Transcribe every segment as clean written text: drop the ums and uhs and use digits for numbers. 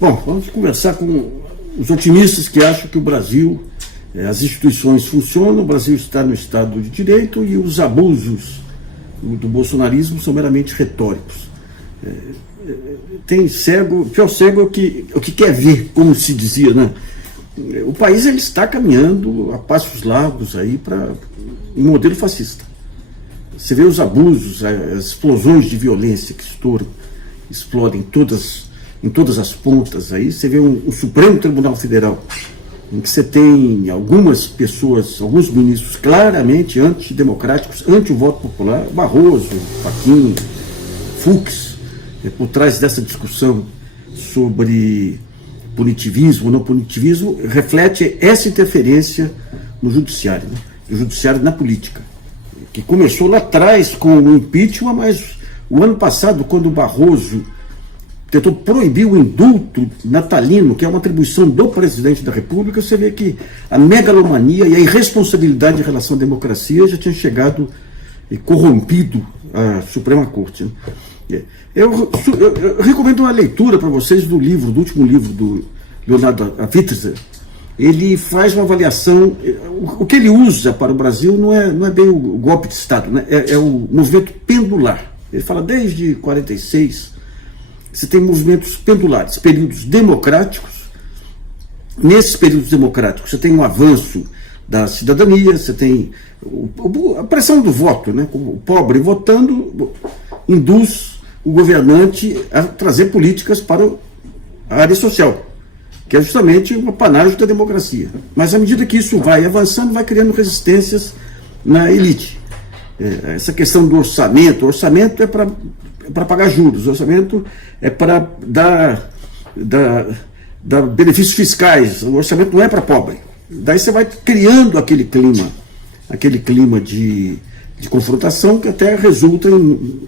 Bom, vamos conversar com os otimistas que acham que o Brasil, as instituições funcionam, o Brasil está no Estado de Direito e os abusos do bolsonarismo são meramente retóricos. Tem cego, pior cego é o que quer ver, como se dizia, né? O país ele está caminhando a passos largos aí para um modelo fascista. Você vê os abusos, as explosões de violência que explodem em todas as pontas aí. Você vê um Supremo Tribunal Federal em que você tem algumas pessoas, alguns ministros claramente antidemocráticos, anti o voto popular, Barroso, Fachin, Fux, por trás dessa discussão sobre punitivismo ou não punitivismo, reflete essa interferência no judiciário, né? O judiciário na política, que começou lá atrás com o impeachment, mas o ano passado, quando o Barroso tentou proibir o indulto natalino, que é uma atribuição do presidente da República, você vê que a megalomania e a irresponsabilidade em relação à democracia já tinham chegado e corrompido a Suprema Corte, né? Eu recomendo uma leitura para vocês do último livro do Leonardo Avitzer. Ele faz uma avaliação, o que ele usa para o Brasil não é bem o golpe de Estado, né? É o movimento pendular. Ele fala desde 46, você tem movimentos pendulares, períodos democráticos. Nesses períodos democráticos você tem um avanço da cidadania, você tem a pressão do voto, né? O pobre votando induz o governante a trazer políticas para a área social, que é justamente um apanágio da democracia. Mas à medida que isso vai avançando, vai criando resistências na elite. Essa questão do orçamento, o orçamento é para pagar juros, o orçamento é para dar benefícios fiscais, o orçamento não é para pobre. Daí você vai criando aquele clima de confrontação que até resulta em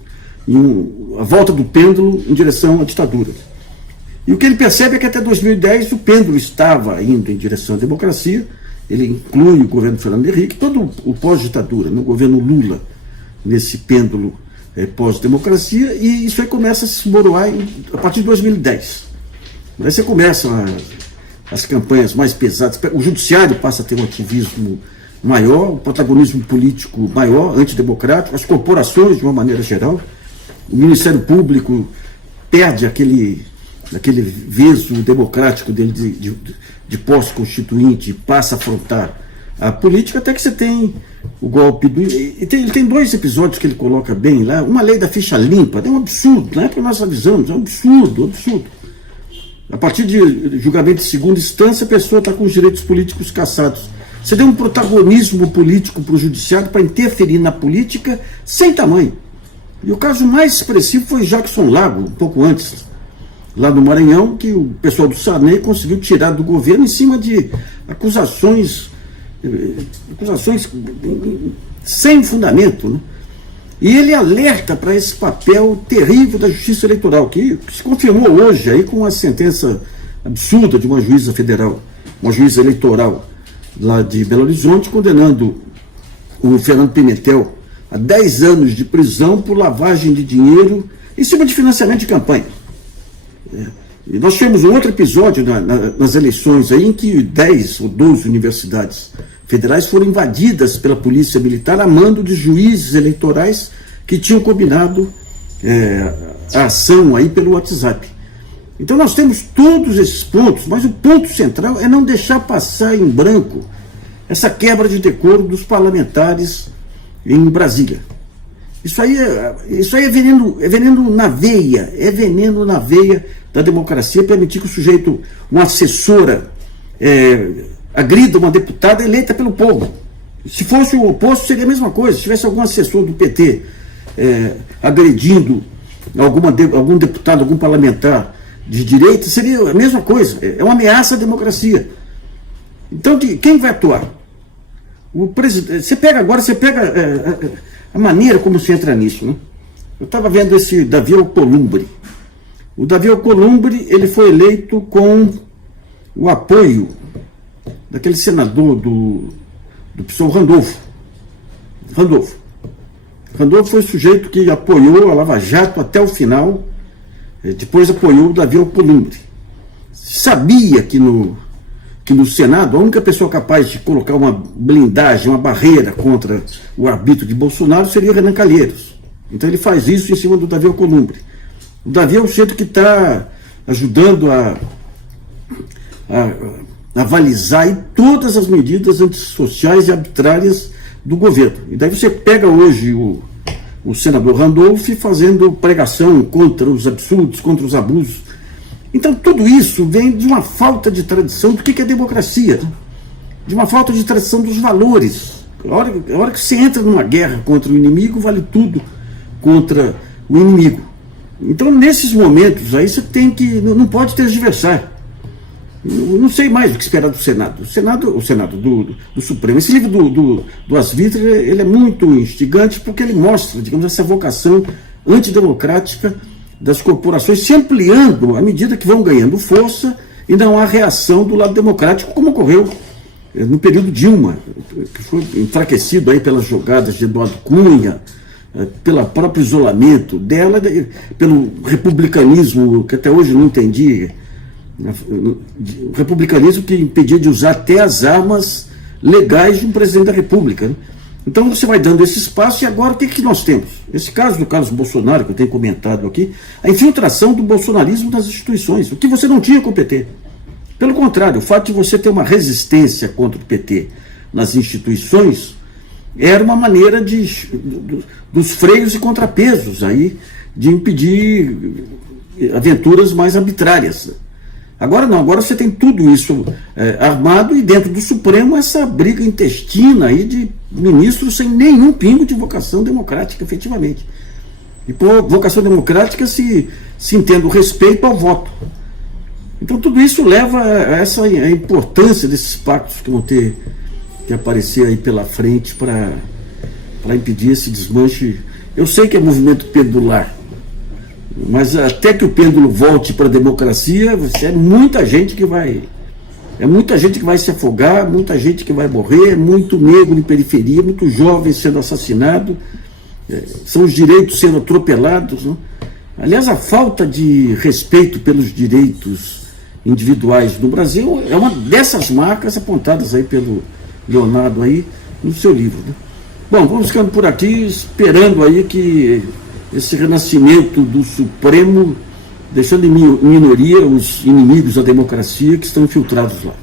a volta do pêndulo em direção à ditadura. E o que ele percebe é que até 2010 o pêndulo estava indo em direção à democracia. Ele inclui o governo Fernando Henrique, todo o pós-ditadura, no governo Lula, nesse pêndulo pós-democracia, e isso aí começa a se esboroar a partir de 2010. Daí você começa as campanhas mais pesadas, o judiciário passa a ter um ativismo maior, o protagonismo político maior, antidemocrático, as corporações de uma maneira geral, o Ministério Público perde aquele veso democrático dele de posse constituinte e passa a afrontar a política, até que você tem o golpe ele tem dois episódios que ele coloca bem lá, uma lei da ficha limpa, é um absurdo, não é para nós avisamos, é um absurdo. A partir de julgamento de segunda instância, a pessoa está com os direitos políticos cassados. Você deu um protagonismo político para o judiciário para interferir na política sem tamanho. E o caso mais expressivo foi Jackson Lago, um pouco antes, lá no Maranhão, que o pessoal do Sarney conseguiu tirar do governo em cima de acusações sem fundamento, né? E ele alerta para esse papel terrível da justiça eleitoral, que se confirmou hoje aí com a sentença absurda de uma juíza federal, uma juíza eleitoral lá de Belo Horizonte, condenando o Fernando Pimentel a 10 anos de prisão por lavagem de dinheiro em cima de financiamento de campanha. E nós tivemos um outro episódio nas eleições aí, em que 10 ou 12 universidades federais foram invadidas pela polícia militar a mando de juízes eleitorais que tinham combinado a ação aí pelo WhatsApp. Então nós temos todos esses pontos, mas o ponto central é não deixar passar em branco essa quebra de decoro dos parlamentares em Brasília. Isso aí é veneno na veia, da democracia, permitir que o sujeito, uma assessora, agrida uma deputada eleita pelo povo. Se fosse o oposto, seria a mesma coisa. Se tivesse algum assessor do PT agredindo algum deputado, algum parlamentar de direita, seria a mesma coisa. É uma ameaça à democracia. Então, quem vai atuar? O presidente. Você pega a maneira como se entra nisso, né? Eu estava vendo esse Davi Alcolumbre. O Davi Alcolumbre, ele foi eleito com o apoio daquele senador do PSOL, Randolfo. Randolfo foi o sujeito que apoiou a Lava Jato até o final, depois apoiou o Davi Alcolumbre. sabia que no Senado a única pessoa capaz de colocar uma blindagem, uma barreira contra o arbítrio de Bolsonaro seria o Renan Calheiros. Então ele faz isso em cima do Davi Alcolumbre. O Davi é o jeito que está ajudando a avalizar aí todas as medidas antissociais e arbitrárias do governo. E daí você pega hoje o senador Randolph fazendo pregação contra os absurdos, contra os abusos. Então tudo isso vem de uma falta de tradição do que é democracia, de uma falta de tradição dos valores. A hora que você entra numa guerra contra o inimigo, vale tudo contra o inimigo. Então nesses momentos aí você tem que, não pode tergiversar. Eu não sei mais o que esperar do Senado. O Senado do Supremo. Esse livro do Asvitr, ele é muito instigante porque ele mostra, digamos, essa vocação antidemocrática das corporações se ampliando à medida que vão ganhando força e não há reação do lado democrático, como ocorreu no período Dilma, que foi enfraquecido aí pelas jogadas de Eduardo Cunha, pelo próprio isolamento dela, pelo republicanismo, que até hoje não entendi, o republicanismo que impedia de usar até as armas legais de um presidente da República, né? Então você vai dando esse espaço e agora o que nós temos? Esse caso do Carlos Bolsonaro, que eu tenho comentado aqui, a infiltração do bolsonarismo nas instituições, o que você não tinha com o PT. Pelo contrário, o fato de você ter uma resistência contra o PT nas instituições era uma maneira dos freios e contrapesos aí, de impedir aventuras mais arbitrárias. Agora não, agora você tem tudo isso armado e dentro do Supremo essa briga intestina aí de ministros sem nenhum pingo de vocação democrática, efetivamente. E por vocação democrática se entende o respeito ao voto. Então tudo isso leva a importância desses pactos que vão ter que aparecer aí pela frente para impedir esse desmanche. Eu sei que é movimento pendular, mas até que o pêndulo volte para a democracia, é muita gente que vai se afogar, muita gente que vai morrer, muito negro em periferia, muito jovem sendo assassinado, são os direitos sendo atropelados, né? Aliás, a falta de respeito pelos direitos individuais no Brasil é uma dessas marcas apontadas aí pelo Leonardo aí no seu livro, né? Bom, vamos ficando por aqui, esperando aí que esse renascimento do Supremo, deixando em minoria os inimigos da democracia que estão infiltrados lá.